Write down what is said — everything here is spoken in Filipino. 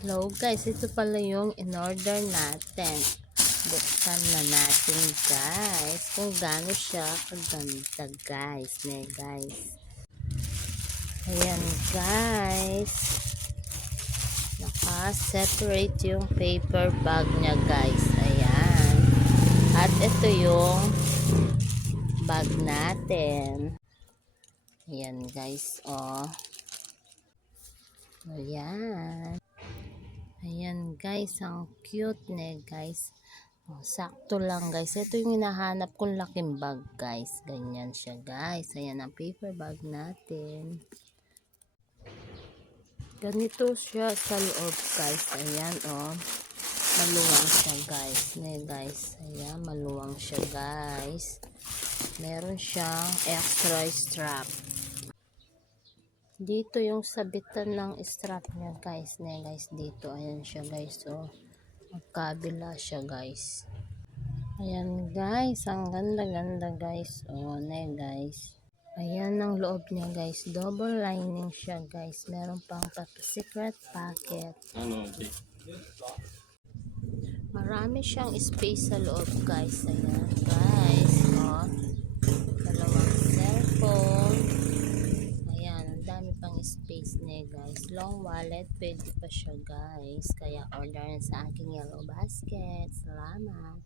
Hello guys, ito pala yung in-order natin. Buksan na natin guys kung gaano siya kaganda guys. Ayan guys. Naka-separate yung paper bag niya guys. Ayan. At ito yung bag natin. Ayan guys. Oh. Ayan. Ayan guys, ang cute guys. Oh, sakto lang guys. Ito yung hinahanap kong laking bag guys. Ganyan siya guys. Ayan ang paper bag natin. Ganito siya sa loob guys. Ayan oh. Maluwang siya guys. Ayan, maluwang siya guys. Meron siyang extra strap. Dito yung sabitan ng strap niya guys. Dito. Ayan siya guys. Oh. Magkabila siya guys. Ayan guys. Ang ganda guys. Oh, guys. Ayan ang loob niya guys. Double lining siya guys. Meron pang secret pocket. Marami siyang space sa loob guys. Ayan guys. Oh. Dalawang cellphone. Dami pang space niya guys. Long wallet, pwede pa siya guys. Kaya order na sa aking yellow basket. Salamat.